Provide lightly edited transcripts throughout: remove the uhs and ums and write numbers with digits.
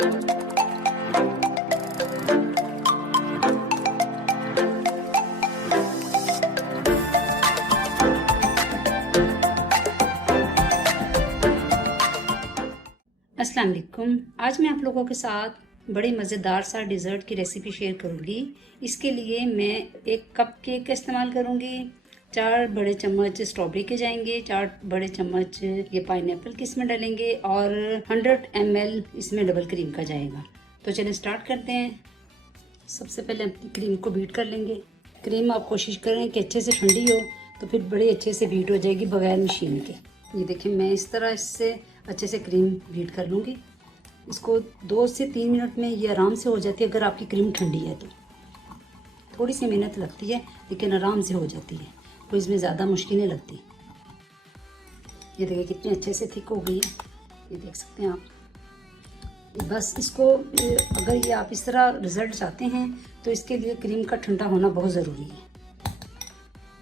अस्सलाम वालेकुम। आज मैं आप लोगों के साथ बड़ी मज़ेदार सा डिज़र्ट की रेसिपी शेयर करूँगी। इसके लिए मैं एक कप केक का इस्तेमाल करूँगी। 4 बड़े चम्मच स्ट्रॉबेरी के जाएंगे, 4 बड़े चम्मच ये पाइनएप्पल के इसमें डालेंगे और 100 ml इसमें डबल क्रीम का जाएगा। तो चलिए स्टार्ट करते हैं। सबसे पहले अपनी क्रीम को बीट कर लेंगे। क्रीम आप कोशिश करें कि अच्छे से ठंडी हो, तो फिर बड़े अच्छे से बीट हो जाएगी बगैर मशीन के। ये देखिए, मैं इस तरह इससे अच्छे से क्रीम बीट कर लूँगी। इसको 2 से 3 मिनट में ये आराम से हो जाती है। अगर आपकी क्रीम ठंडी है तो थोड़ी सी मेहनत लगती है, लेकिन आराम से हो जाती है, कोई इसमें ज़्यादा मुश्किल नहीं लगती। ये देखिए कितनी अच्छे से थिक हो गई है, ये देख सकते हैं आप। बस इसको अगर ये आप इस तरह रिज़ल्ट चाहते हैं तो इसके लिए क्रीम का ठंडा होना बहुत ज़रूरी है।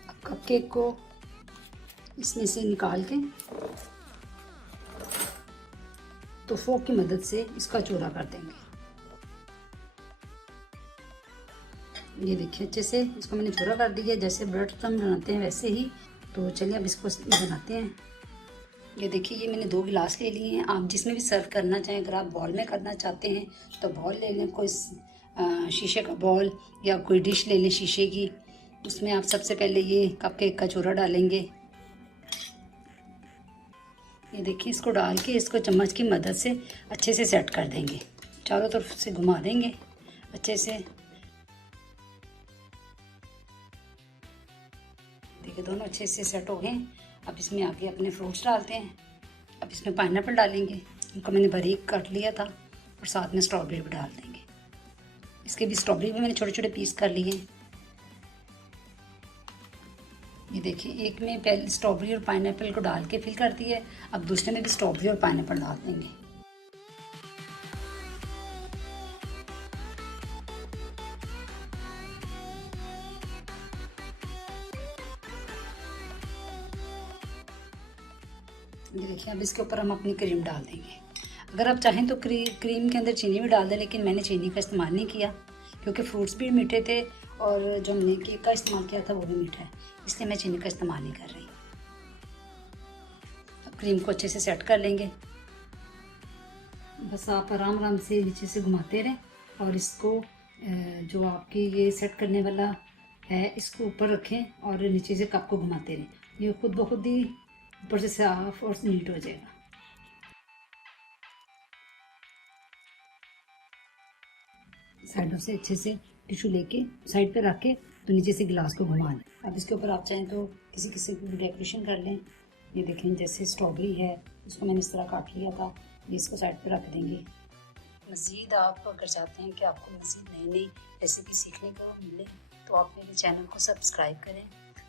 अब कप केक को इसमें से निकाल के तो फोक की मदद से इसका चूरा कर देंगे। ये देखिए अच्छे से इसको मैंने चूरा कर दिया, जैसे ब्रेड क्रम्ब बनाते हैं वैसे ही। तो चलिए अब इसको बनाते हैं। ये देखिए, ये मैंने 2 गिलास ले लिए हैं। आप जिसमें भी सर्व करना चाहें, अगर आप बॉल में करना चाहते हैं तो बॉल ले लें, कोई शीशे का बॉल या कोई डिश ले लें शीशे की। उसमें आप सबसे पहले ये कप केक का चूरा डालेंगे। ये देखिए, इसको डाल के इसको चम्मच की मदद से अच्छे से सेट कर देंगे। चारों तरफ से घुमा देंगे अच्छे से। देखिए दोनों अच्छे से सेट हो गए। अब इसमें आगे अपने फ्रूट्स डालते हैं। अब इसमें पाइनएप्पल डालेंगे, इनको मैंने बारीक काट लिया था, और साथ में स्ट्रॉबेरी भी डाल देंगे। इसके भी स्ट्रॉबेरी भी मैंने छोटे छोटे पीस कर लिए हैं। ये देखिए, एक में पहले स्ट्रॉबेरी और पाइनएप्पल को डाल के फिल कर दिया है। अब दूसरे में भी स्ट्रॉबेरी और पाइनएप्पल डाल देंगे। ये देखिए, अब इसके ऊपर हम अपनी क्रीम डाल देंगे। अगर आप चाहें तो क्रीम के अंदर चीनी भी डाल दें, लेकिन मैंने चीनी का इस्तेमाल नहीं किया क्योंकि फ्रूट्स भी मीठे थे और जो हमने केक का इस्तेमाल किया था वो भी मीठा है, इसलिए मैं चीनी का इस्तेमाल नहीं कर रही। अब क्रीम को अच्छे से सेट कर लेंगे। बस आप आराम आराम से नीचे से घुमाते रहें और इसको जो आपकी ये सेट करने वाला है इसको ऊपर रखें और नीचे से कप को घुमाते रहें। ये खुद ब खुद ही ऊपर से साफ और नीट हो जाएगा। साइडों से अच्छे से टिश्यू लेके साइड पे रख के तो नीचे से गिलास को घुमा लें। अब इसके ऊपर आप चाहें तो किसी किसी को भी डेकोरेशन कर लें। ये देखें, जैसे स्ट्रॉबेरी है उसको मैंने इस तरह काट लिया था, ये इसको साइड पे रख देंगे। मज़ीद आप अगर चाहते हैं कि आपको मज़ीद नई नई रेसिपी सीखने को मिले तो आप मेरे चैनल को सब्सक्राइब करें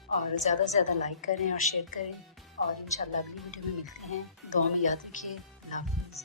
और ज़्यादा से ज़्यादा लाइक करें और शेयर करें। और इंशाल्लाह अगली वीडियो में मिलते हैं। दुआ में याद रखिए। अल्लाह हाफ़िज़।